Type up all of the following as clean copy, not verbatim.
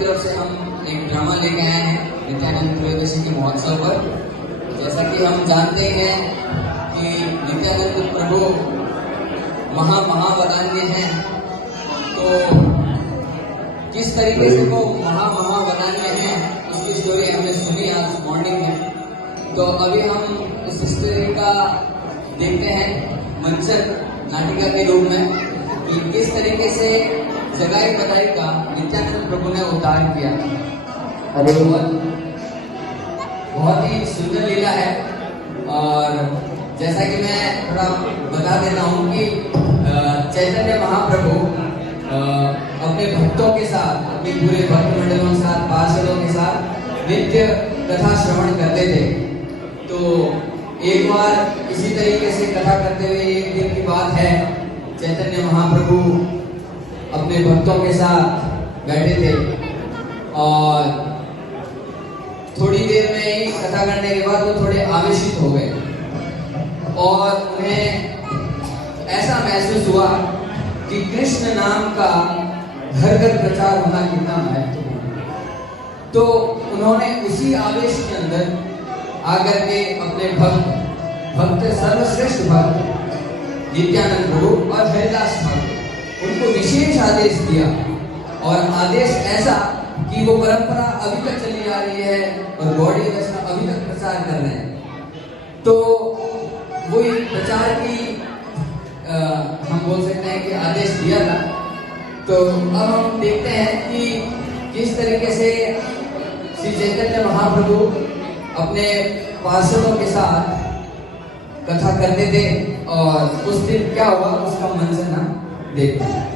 तरफ से हम एक ड्रामा लेके आए हैं नित्यानंद त्रयोदशी के महोत्सव पर। जैसा कि हम जानते हैं कि नित्यानंद प्रभु महावदान्य हैं, तो किस तरीके से वो महावदान्य हैं उसकी स्टोरी हमने सुनी आज मॉर्निंग में। तो अभी हम उस स्टोरी का देखते हैं मंचन नाटिका के रूप में कि किस तरीके से जगाई बदाई का नित्यानंद प्रभु ने उद्धार किया। अरे बहुत ही सुंदर लीला है। और जैसा कि मैं थोड़ा बता देता हूँ कि चैतन्य महाप्रभु अपने भक्तों के साथ, अपने पूरे भक्त मंडलों के साथ, पार्षदों के साथ नित्य कथा श्रवण करते थे। तो एक बार इसी तरीके से कथा करते हुए एक दिन की बात है, चैतन्य महाप्रभु अपने भक्तों के साथ बैठे थे और थोड़ी देर में ही कथा करने के बाद वो थोड़े आवेशित हो गए और उन्हें ऐसा महसूस हुआ कि कृष्ण नाम का घर घर प्रचार होना कितना महत्वपूर्ण है। तो उन्होंने उसी आवेश के अंदर आकर के अपने भक्त सर्वश्रेष्ठ भक्त नित्यानंद प्रभु और हरिदास भक्त उनको विशेष आदेश दिया। और आदेश ऐसा कि वो परंपरा अभी तक चली जा रही है और गौड़ी वैष्णव अभी तक प्रचार कर रहे हैं। तो वो प्रचार की हम बोल सकते हैं कि आदेश दिया था। तो अब हम देखते हैं कि किस तरीके से श्री चैतन्य महाप्रभु अपने पार्षदों के साथ कथा करते थे और उस दिन क्या हुआ उसका मंचन हम देखते हैं।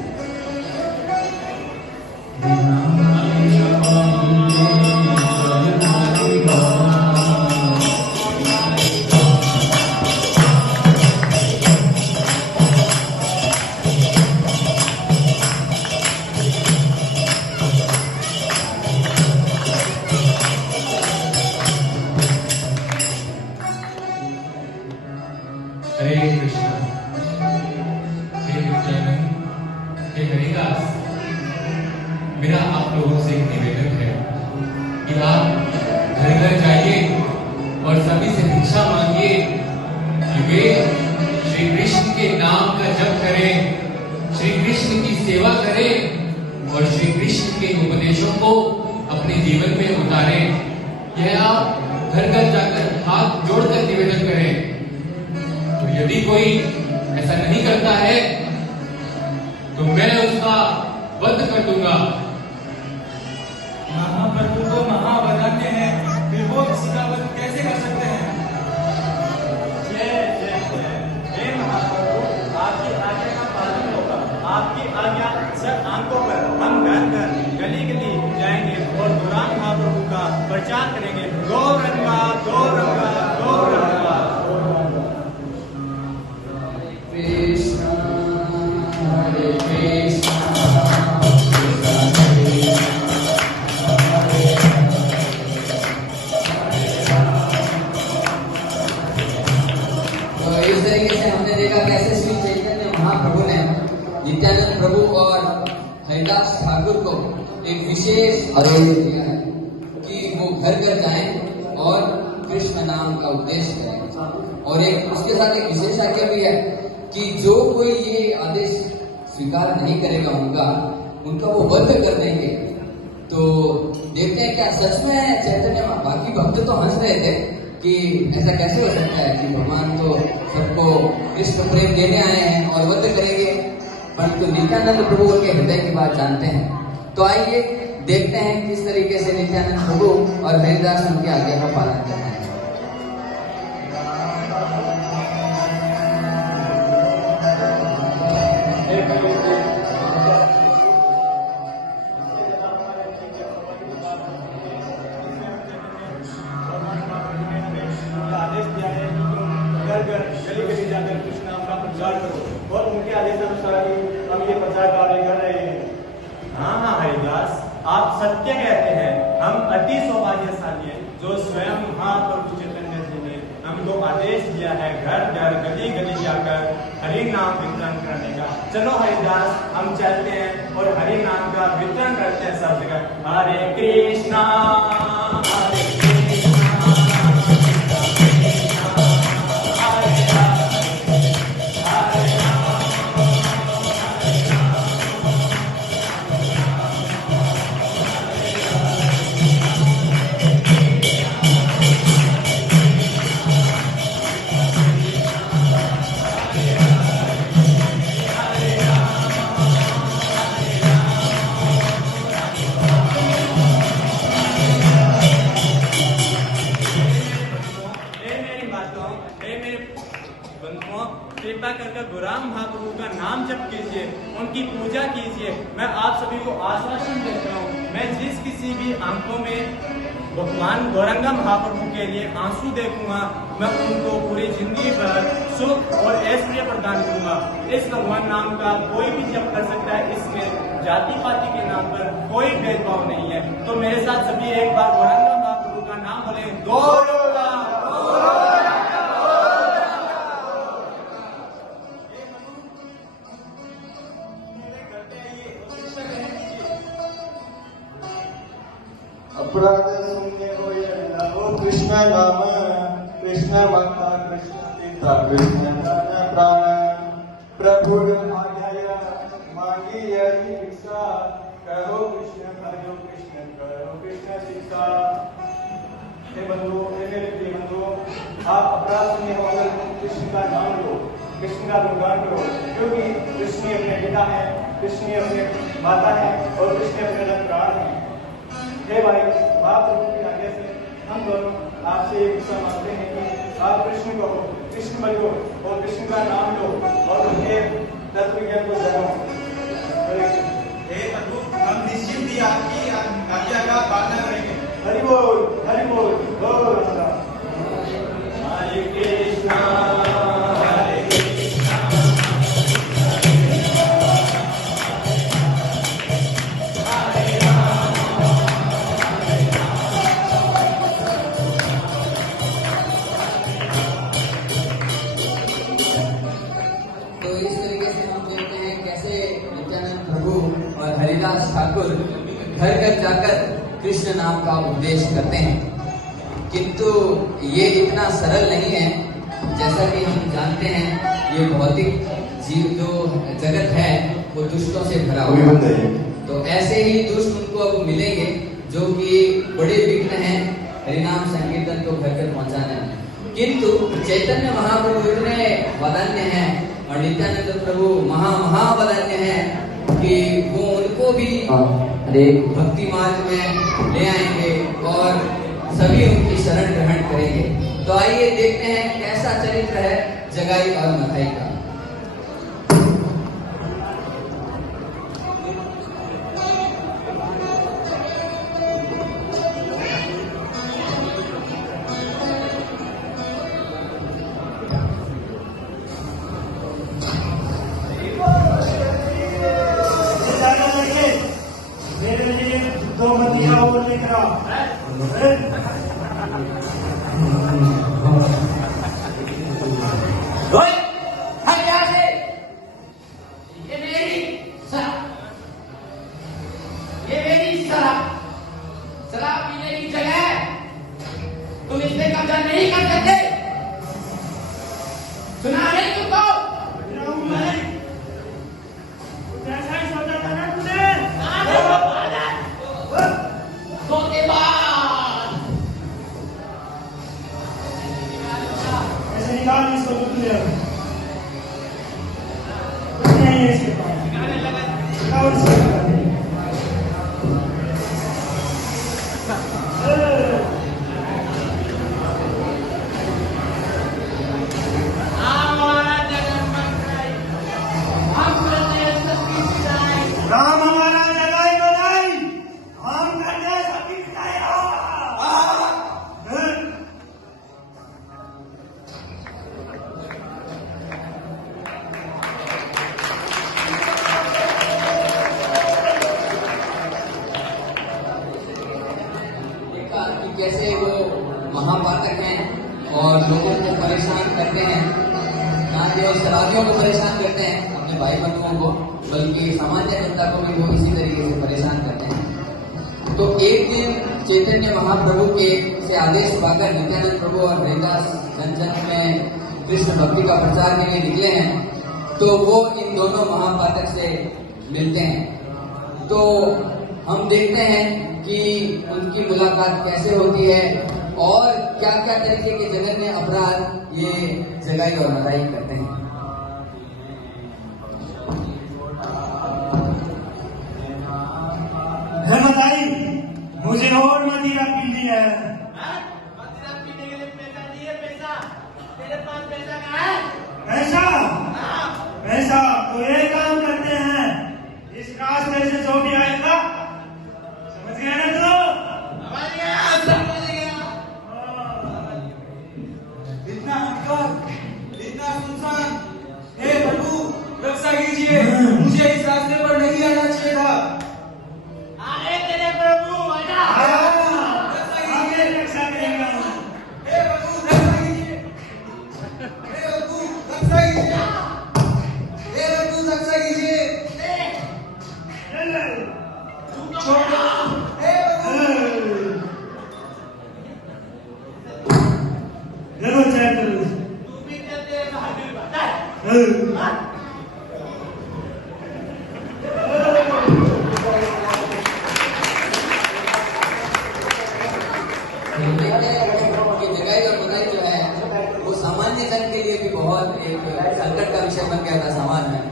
हरे कृष्णा, हे नित्यानंद, हे हरिदास, मेरा आप लोगों से एक निवेदन है कि आप घर घर जाइए और सभी से भिक्षा मांगिए कि वे श्री कृष्ण के नाम का जप करें, श्री कृष्ण की सेवा करें और श्री कृष्ण के उपदेशों को अपने जीवन में उतारें। यह आप घर घर जाकर हाथ जोड़कर निवेदन करें। तो यदि कोई ऐसा नहीं करता है तो मैं उसका वध कर दूंगा। महाप्रभु तो महावदान्य हैं, फिर वो किसी का वध कैसे कर सकते हैं? जय जय जय, हे महाप्रभु, आपकी आज्ञा का पालन होगा। आपकी आज्ञा से आंखों पर हम घर घर गली गली जाएंगे और दुरान महाप्रभु का प्रचार करेंगे। गौरंगा गौरंगा गौरंगा। कृष्ण हरे कृष्ण तो इस तरीके से हमने देखा कैसे श्री चैतन्य महाप्रभु ने नित्यानंद प्रभु और हरिदास ठाकुर को एक विशेष आदेश दिया है कि वो घर घर जाएं और कृष्ण नाम का उपदेश करें। और एक उसके साथ एक विशेष आज्ञा भी है कि जो कोई ये आदेश स्वीकार नहीं करेगा उनका वो वध कर देंगे। तो देखते हैं क्या सच में चैतन्य बाकी भक्त तो हंस रहे थे कि ऐसा कैसे हो सकता है कि भगवान तो सबको कृष्ण प्रेम देने आए हैं और वध करेंगे, परंतु नित्यानंद प्रभु के हृदय की बात जानते हैं। तो आइए देखते हैं किस तरीके से नित्यानंद प्रभु और हरिदास उनकी आज्ञा का पालन करते हैं। आदेश दिया है कि तुम घर घर गली गली जाकर कृष्ण नाम का प्रचार करो और उनके आदेशानुसार ही हम ये प्रचार कार्य कर रहे हैं। हाँ हरिदास, आप सत्य कहते हैं। हम अति सौभाग्यशाली हैं जो स्वयं महाप्रभु चैतन्य जी ने हमको आदेश दिया है घर घर गली गली जाकर हरि नाम वितरण करने का। चलो हरिदास, हम चलते हैं और हरि नाम का वितरण करते हैं सब जगह। हरे कृष्णा हरे कृष्णा हरे कृपा करके गुराम महाप्रभु का नाम जप कीजिए, उनकी पूजा कीजिए। मैं आप सभी को आश्वासन देता हूँ, मैं जिस किसी भी आंखों में भगवान गौरंगा महाप्रभु के लिए आंसू देखूंगा, मैं उनको पूरी जिंदगी भर सुख और ऐश्वर्य प्रदान करूंगा। इस भगवान नाम का कोई भी जप कर सकता है, इसमें जाति पाति के नाम पर कोई भेदभाव नहीं है। तो मेरे साथ सभी एक बार गौरंगा महाप्रभु का नाम बोले, गौरंगा। अपराध शून्य हो नमो कृष्ण नाम, कृष्ण माता कृष्ण पिता कृष्ण ज्ञान प्राण, प्रभु आज्ञा मांगी यही भिक्षा, कहो कृष्ण भजो कृष्ण करो कृष्ण शिक्षा। हे बंधु, हे मेरे प्रिय बंधु, आप अपराध शून्य होकर कृष्ण का नाम लो, कृष्ण का गुणगान करो, क्योंकि कृष्ण अपने पिता है, कृष्ण अपने माता है और कृष्ण अपने प्राण है। हे भाई, महाप्रभु की आज्ञा से हम दोनों आपसे एक भिक्षा मांगते हैं कि आप कृष्ण को कृष्ण भजो और कृष्ण का नाम लो और उनके तत्व ज्ञान को जानो। हे प्रभु, हम निश्चित ही आपकी आज्ञा का पालन करेंगे। हरि बोल, हरि बोल, बोल राम। हरे कृष्णा हरे कृष्णा। तो इस तरीके से हम देखते हैं कैसे नित्यानंद प्रभु और हरिदास ठाकुर घर घर जाकर कृष्ण नाम का उपदेश करते हैं। किंतु ये इतना सरल नहीं है, जैसा कि हम जानते हैं ये भौतिक जीव जो जगत है वो दुष्टों से भरा हुआ है। तो ऐसे ही दुष्ट उनको अब मिलेंगे जो कि बड़े विघ्न हैं हरिनाम संकीर्तन को घर घर पहुंचाने में। किंतु चैतन्य महाप्रभु इतने वदान्य हैं और नित्यानंद प्रभु महावदान्य हैं कि वो उनको भी भक्ति मार्ग में ले आएंगे और सभी उनकी शरण ग्रहण करेंगे। तो आइए देखते हैं कैसा चरित्र है जगाई और मथाई का। मेरे लिए दो मतिया और लिख रहा शराब पीने की जगह है, तुम इस पे कब्जा नहीं कर सकते। सुना नहीं तुमको? जैसा ही सोचा था ना तूने, सोते बाद ऐसे निकाल इसको तुझे कुछ नहीं है इसके पास। निकाल इसको। राम हमारा जगाई बजाई, हम करते सबकी पिटाई। देखा कि कैसे वो महापातक हैं और लोगों को परेशान करते हैं, ना केवल शराबियों को परेशान करते हैं, अपने भाई बंधुओं को, बल्कि सामान्य जनता को भी वो इसी तरीके से परेशान करते हैं। तो एक दिन चैतन्य महाप्रभु के से आदेश पाकर नित्यानंद प्रभु और हरिदास जन जन में कृष्ण भक्ति का प्रचार के लिए निकले हैं। तो वो इन दोनों महापातक से मिलते हैं। तो हम देखते हैं कि उनकी मुलाकात कैसे होती है और क्या क्या तरीके के जघन्य अपराध ये जगाई और मदाई करते हैं। बताई मुझे और मदिरा पीनी है। मदिरा पीने के लिए पैसा नहीं है। पैसा तेरे पास पैसा कहाँ है? पैसा पैसा तो एक काम करते हैं, इस रास्ते से जो भी आएगा, समझ गया ना तू? इतना अंधकार, इतना सुनसान। हे प्रभु रक्षा कीजिए, मुझे इस रास्ते पर नहीं आना चाहिए था। आगे तेरे प्रभु आगे रक्षा करेगा। हे प्रभु रक्षा कीजिए, हे प्रभु रक्षा कीजिए, हे प्रभु रक्षा कीजिए। जरूर चैतल तू भी कहते हैं महावीर बता है। जगाई और मदाई जो है वो सामान्य जन के लिए भी बहुत एक संकट का विषय बन गया था समाज में।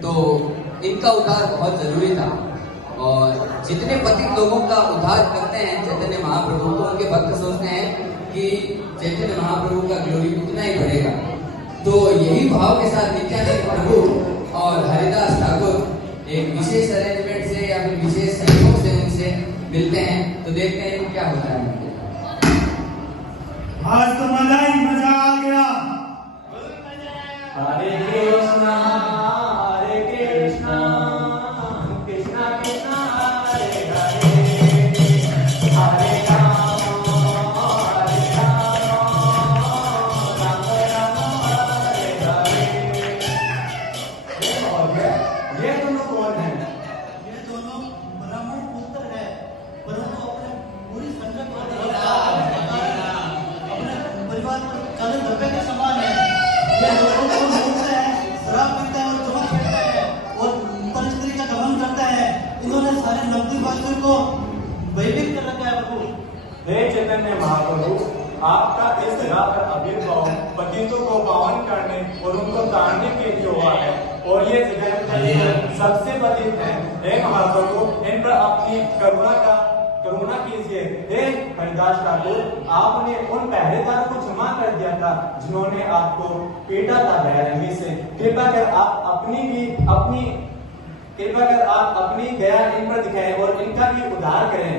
तो इनका उद्धार बहुत जरूरी था और जितने पतित लोगों का उद्धार करते हैं चैतन्य महाप्रभु, तो उनके भक्त सोचते हैं कि चैतन्य महाप्रभु का ग्लोरी उतना ही बढ़ेगा। तो यही भाव के साथ नित्यानंद प्रभु और हरिदास ठाकुर एक विशेष अरेंजमेंट से या फिर विशेष सहयोग से उनसे मिलते हैं। तो देखते हैं कि क्या होता है। आज तो मजा ही मजा आ गया। हरे कृष्णा कृष्णा कृष्णा हरे हरे, हरे राम राम राम हरे हरे। ये दोनों कौन है? ये दोनों ब्राह्मण पुत्र है, परंतु अपने पूरी संगत और अपने परिवार पर काले धब्बे के समान है। ये लोगों को लूटते हैं, शराब पीता है और जुआ खेलता है और परस्त्री का दमन करता है। इन्होंने सारे नकदी बाजू को भयभीत कर रखा है। प्रभु हे चैतन्य महाप्रभु, आपका इस जगह पर आविर्भाव पतितों को पावन करने और उनको ताड़ने के लिए हुआ है और ये जगह सबसे पतित है। हे महाप्रभु, इन पर अपनी करुणा कीजिए। हे हरिदास ठाकुर, आपने उन पहरेदार को जमा कर दिया था जिन्होंने आपको पीटा था बेरहमी से। कृपा कर आप अपनी दया इन पर दिखाएं और इनका भी उद्धार करें।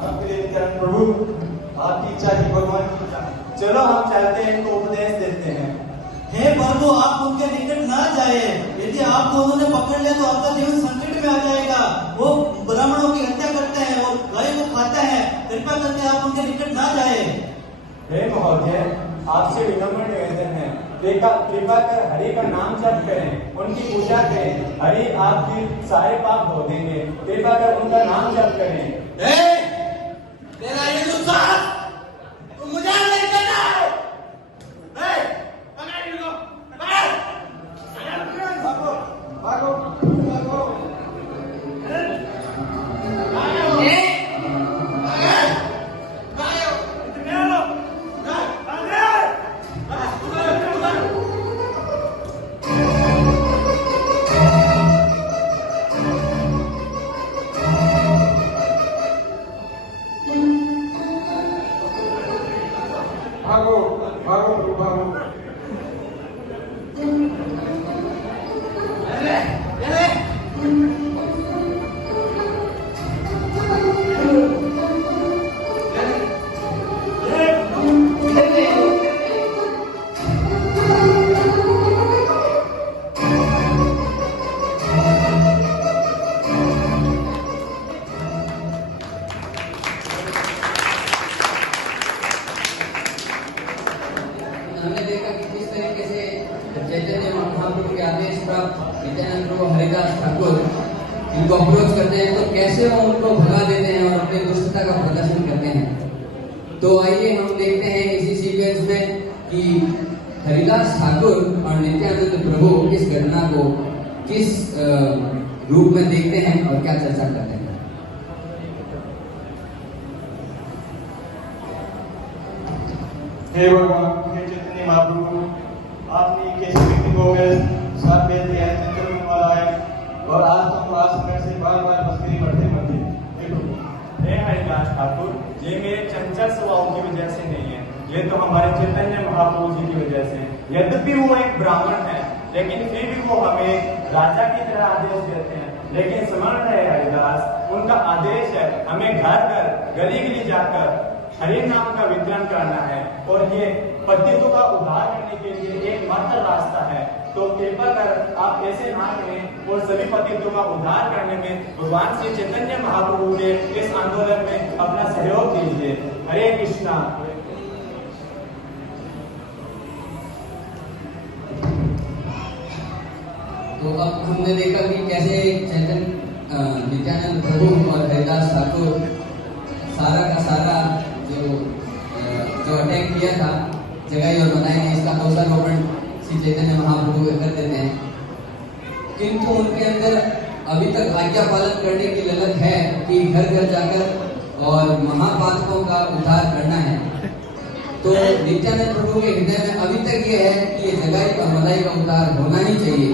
आपके लिए नित्यानंद प्रभु, आपकी इच्छा ही भगवान की इच्छा। चलो हम चलते हैं, इनको उपदेश देते हैं। हे प्रभु, आप उनके निकट ना जाए। यदि आप दोनों ने पकड़ लिया तो आपका जीवन संकट में आ जाएगा। वो ब्राह्मणों की हत्या करते हैं और गाय को खाता है। कृपा करके आप उनके निकट ना जाए। हे महोदय, आपसे विनम्र निवेदन है, कृपा कर हरि का नाम जप करें, उनकी पूजा करें। हरि आपकी सारे पाप धो देंगे। कृपा कर उनका नाम जप करें। तेरा ये दुस्साहस, तू मुझे नहीं करना है। भागो भागो। उनको अप्रोच करते हैं तो कैसे वो उनको भगा देते हैं और अपनी दुष्टता का प्रदर्शन करते हैं। तो आइए हम देखते हैं इसी सीक्वेंस में कि हरिदास ठाकुर और नित्यानंद प्रभु इस घटना को किस रूप में देखते हैं और क्या चर्चा करते हैं। हे भगवान, हे चैतन्य महाप्रभु, आपने कैसे व्यक्ति को मेरे साथ भेज दिया है, चंचल मन वाला है और आज तो हम राजनगर से बार बार मस्करी बढ़ते बढ़ते। हे प्रभु, हे हरिदास ठाकुर, ये मेरे चंचल स्वभाव की वजह से नहीं है, ये तो हमारे चैतन्य महाप्रभु जी की वजह से है। यद्यपि वो एक ब्राह्मण है, लेकिन फिर भी वो हमें राजा की तरह आदेश देते हैं। लेकिन स्मरण है हरिदास, उनका आदेश है हमें घर घर गली गली जाकर हरि नाम का वितरण करना है और ये पतितों का उद्धार करने के लिए एकमात्र रास्ता है। तो कृपा कर आप ऐसे ना करें और सभी पतितों का उद्धार करने में भगवान श्री चैतन्य महाप्रभु के इस आंदोलन में अपना सहयोग दीजिए। हरे कृष्णा। तो अब हमने देखा कि कैसे नित्यानंद प्रभु और हरिदास ठाकुर सारा का सारा जो अटैक किया था जगाई और बनाई है, इसका दोषारोपण श्री चैतन्य महाप्रभु कर देते हैं। किंतु उनके अंदर अभी तक आज्ञा पालन करने की ललक है कि घर घर जाकर और महापातकों का उद्धार करना है। तो नित्यानंद प्रभु के हृदय में अभी तक ये है कि ये जगाई और मदाई का उद्धार होना ही चाहिए।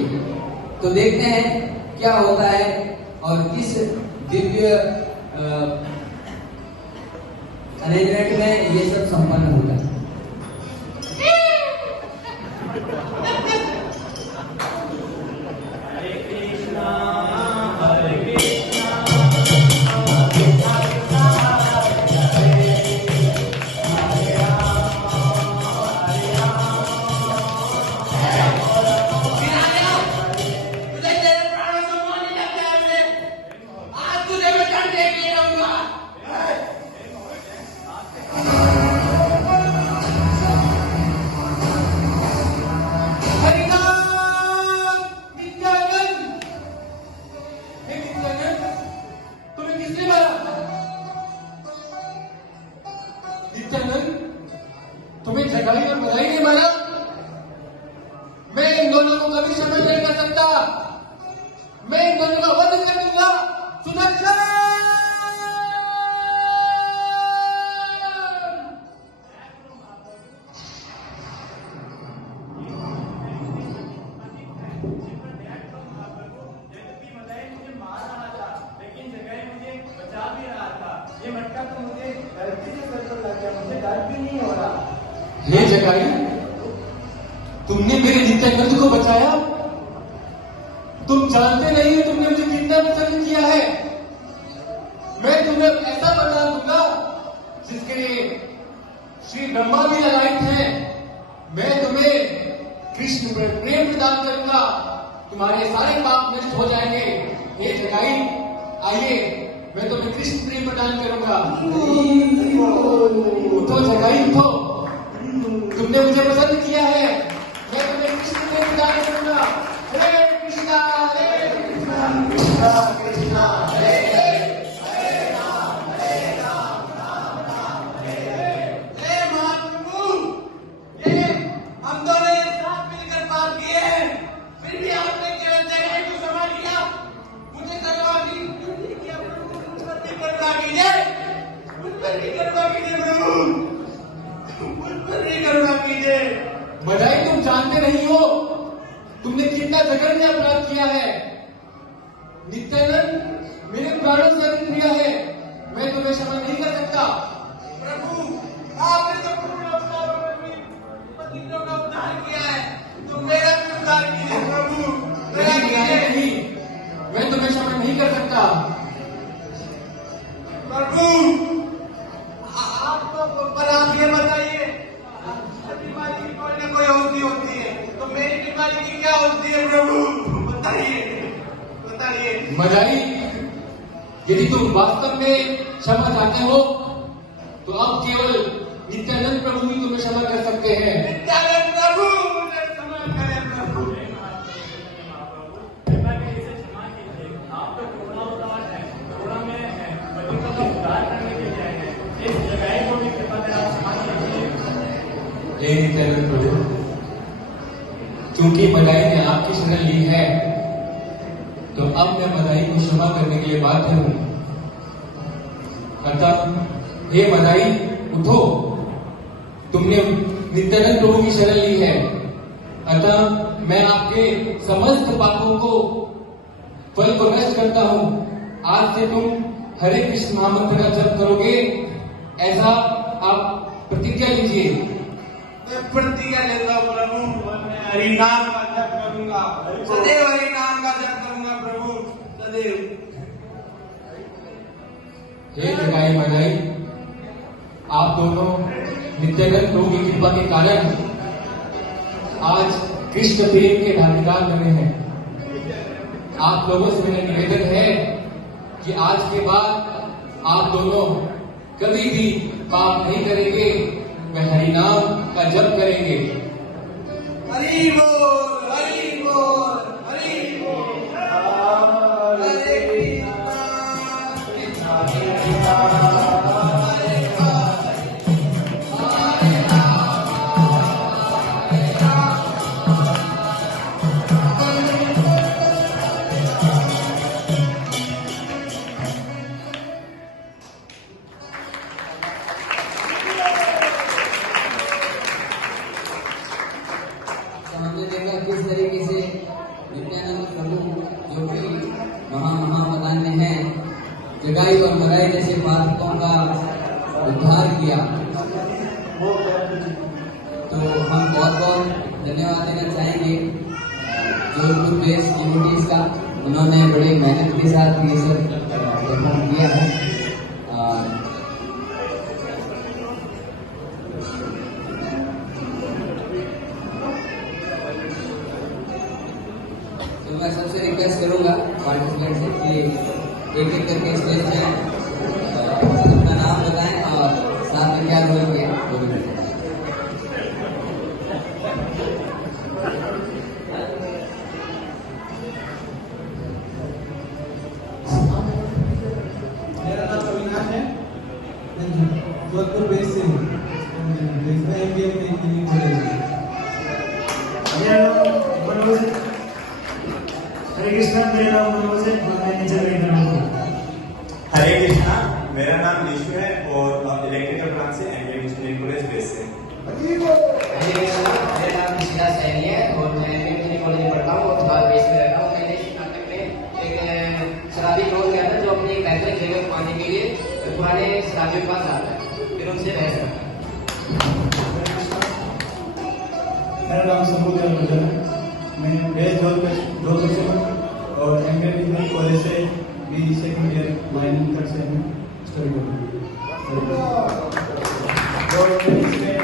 तो देखते हैं क्या होता है और किस दिव्य अरेंजमेंट में ये सब संपन्न होता है। हरे कृष्णा हरे कृष्णा तुम्हें जगाई और बधाई नहीं मारा। मैं इन दोनों को कभी क्षमा नहीं कर सकता। मैं इन दोनों का वध कर दूंगा। सुदर्शन! लेकिन जगाई मुझे बचा भी रहा था। ये मटका तो मुझे गलती से सर पर लग गया, मुझे दर्द भी नहीं हो रहा। हे जगाई, तुमने मेरे नित्यानंद को बचाया। तुम जानते नहीं तुमने मुझे कितना पसंद किया है। मैं तुम्हें ऐसा वरदान दूंगा जिसके लिए श्री ब्रह्मा भी ललायित हैं। मैं तुम्हें कृष्ण पर प्रेम प्रदान करूंगा। तुम्हारे सारे पाप नष्ट हो जाएंगे। हे जगाई, आइए मैं तुम्हें कृष्ण प्रेम प्रदान करूंगा। उठो जगाई, उठो। तुमने मुझे पसंद किया है, मैं तुम्हें कृष्ण प्रेम प्रदान करूंगा। हरे कृष्णा हरे कृष्णा कृष्णा कृष्णा हरे हम दोनों एक साथ मिलकर पाप किए हैं, फिर भी आपने केवल जगाई को क्षमा किया। मुझे करवा कीजिए प्रभु, मुझ पर भी करवा कीजिए, मुझ पर भी करवा कीजिए प्रभु, मुझ पर भी करवा कीजिए। बधाई, तुम जानते नहीं हो तुमने कितना जघन्य अपराध किया है। नित्यानंद मेरे प्राणों से अधिक प्रिय है। मैं तुम्हें क्षमा नहीं कर सकता। प्रभु, आपने तो पूर्ण अवतारों में भी पतितों का उद्धार किया है, तो मेरा भी उद्धार कीजिए प्रभु, मेरा कीजिए। नहीं, मैं तुम्हें क्षमा नहीं कर सकता। प्रभु, आप तो पर आप ये बताइए, बीमारी की कोई ना कोई औषधि होती है, तो मेरी बीमारी की क्या औषधि है प्रभु? बताइए, बताइए। बधाई, यदि तुम वास्तव में क्षमा चाहते हो तो अब केवल नित्यानंद प्रभु ही तुम्हें क्षमा कर सकते हैं। नित्यानंद प्रभु, मुझे क्षमा करें प्रभु। कृपा करके इसे क्षमा कीजिए। आप तो करुणा इस जगाई को भी कृपा कर आप समाज कीजिए। हे नित्यानंद प्रभु, क्योंकि मदाई ने आपकी शरण ली है, तो अब मैं मदाई को क्षमा करने के लिए बाध्य हूं। अतः हे मदाई, उठो, तुमने नित्यानंद प्रभु की शरण ली है, अतः मैं आपके समस्त पापों को फल को नष्ट करता हूं। आज से तुम हरे कृष्ण महामंत्र का जप करोगे, ऐसा आप प्रतिज्ञा लीजिए। मैं प्रतिज्ञा लेता हूँ प्रभु, मैं हरि नाम का जप करूंगा, सदैव हरि नाम का जप करूंगा प्रभु, सदैव। हे जगाई मदाई, आप दोनों नित्यानंद प्रभु की कृपा के कारण आज कृष्ण प्रेम के भागीदार बने हैं। आप लोगों से मेरा निवेदन है कि आज के बाद आप दोनों कभी भी पाप नहीं करेंगे, वे हरि नाम का जप करेंगे। हरि बोल, हरि बोल, हरि बोल। हरे कृष्णा, कृष्णा हरे हमने देखा किस तरीके से नित्यानंद प्रभु जो कि महामदान्य हैं, जगाई और मदाई जैसे पाठकों का उद्धार किया। तो हम बहुत बहुत धन्यवाद देना चाहेंगे जोधपुर प्लेस कम्युनिटीज का, उन्होंने बड़ी मेहनत के साथ ये सब परफॉर्म किया है। तो मैं सबसे रिक्वेस्ट करूंगा पार्टिसिपेंट से कि एक एक करके स्टेज पे अपना नाम बताएं और साथ में क्या रोल किया वो भी बताएं। मेरा नाम अविनाश है, मैं जोधपुर बेस से हूँ, इसमें MBA में इंजीनियरिंग कॉलेज। हरे कृष्णा, मेरा नाम मनोज है, मैं नीचे रही हूँ। हरे कृष्णा, मेरा नाम निशु है और इलेक्ट्रिकल ब्रांच से MBA इंजीनियरिंग कॉलेज बेस से। मेरा नाम ऋषिराज सैनी है और मैं इंजीनियरिंग कॉलेज में पढ़ता हूँ और बाहर बेस में रहता हूँ। मैंने इस नाटक में एक शराबी रोल किया था जो अपनी एक बेहतर जगह पाने के लिए पुराने शराबियों के पास आता है, फिर उनसे बहस करता है। मेरा नाम समूह है, मैं बेस जोधपुर से हूँ और MBA इंजीनियरिंग कॉलेज से भी सेकंड ईयर माइनिंग तक से मैं स्टडी कर रहा हूँ। और इसमें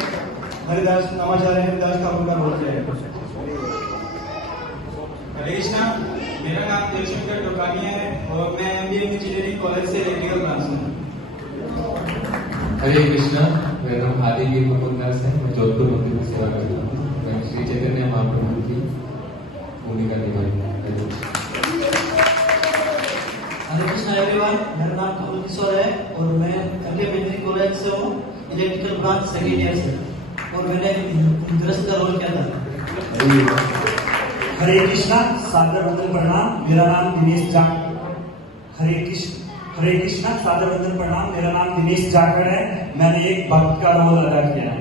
हरिदास नामाचार्य हरिदास ठाकुर का रोल किया है। हरे कृष्णा, मेरा नाम देवशंकर डोकानिया है और मैं MBA इंजीनियरिंग कॉलेज से इलेक्ट्रिकल ब्रांच से हूँ। हरे कृष्णा, मेरा नाम आदिवीर मुकुंद दास है, मैं जोधपुर मंदिर में सेवा करता हूँ। मैं श्री चैतन्य महाप्रभु की भूमिका निभाई हूँ। हरे कृष्णा एवरीवन, मेरा नाम कमल किशोर है और मैं MBA इंजीनियरिंग कॉलेज से हूँ, इलेक्ट्रिकल ब्रांच सेकेंड ईयर से, और मैंने गृहस्थ का रोल किया था। हरे कृष्णा, सादर वंदन प्रणाम, मेरा नाम दिनेश जाट। हरे कृष्णा, सादर वंदन प्रणाम, मेरा नाम दिनेश जाखड़ है, मैंने एक भक्त का रोल अदा किया है।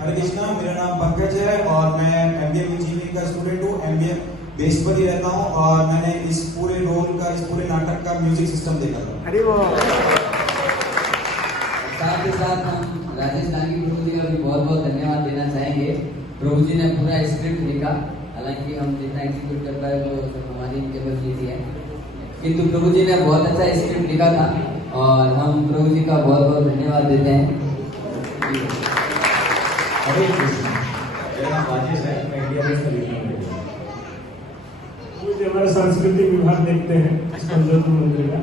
हरे कृष्णा, मेरा नाम पंकज है और मैं MBA इंजीनियरिंग का स्टूडेंट हूँ, MBA बेस पर ही रहता हूँ और मैंने इस पूरे नाटक का म्यूजिक सिस्टम देखा था। साथ ही साथ हम राजेश नागी प्रभु जी का भी बहुत बहुत धन्यवाद देना चाहेंगे। प्रभु जी ने पूरा स्क्रिप्ट लिखा, हालांकि हम जितना एग्जीक्यूट कर पाए वो सब हमारी कैपेबिलिटी है, किंतु प्रभु जी ने बहुत अच्छा स्क्रिप्ट लिखा था और हम प्रभु जी का बहुत बहुत धन्यवाद देते हैं। हरे कृष्ण, मेरा नाम राजेश है, मैं इंडिया बेस पर लिखना हूँ। मुझे हमारे सांस्कृतिक विभाग देखते हैं जोधपुर मंदिर का,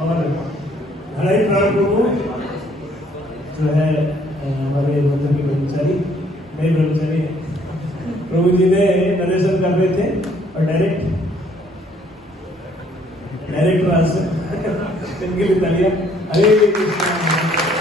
और हरे प्रभु जो है हमारे मंदिर के ब्रह्मचारी, नए ब्रह्मचारी प्रभु जी ने नरेशन कर रहे थे और डायरेक्टर इनके लिए तालियां। हरे कृष्णा।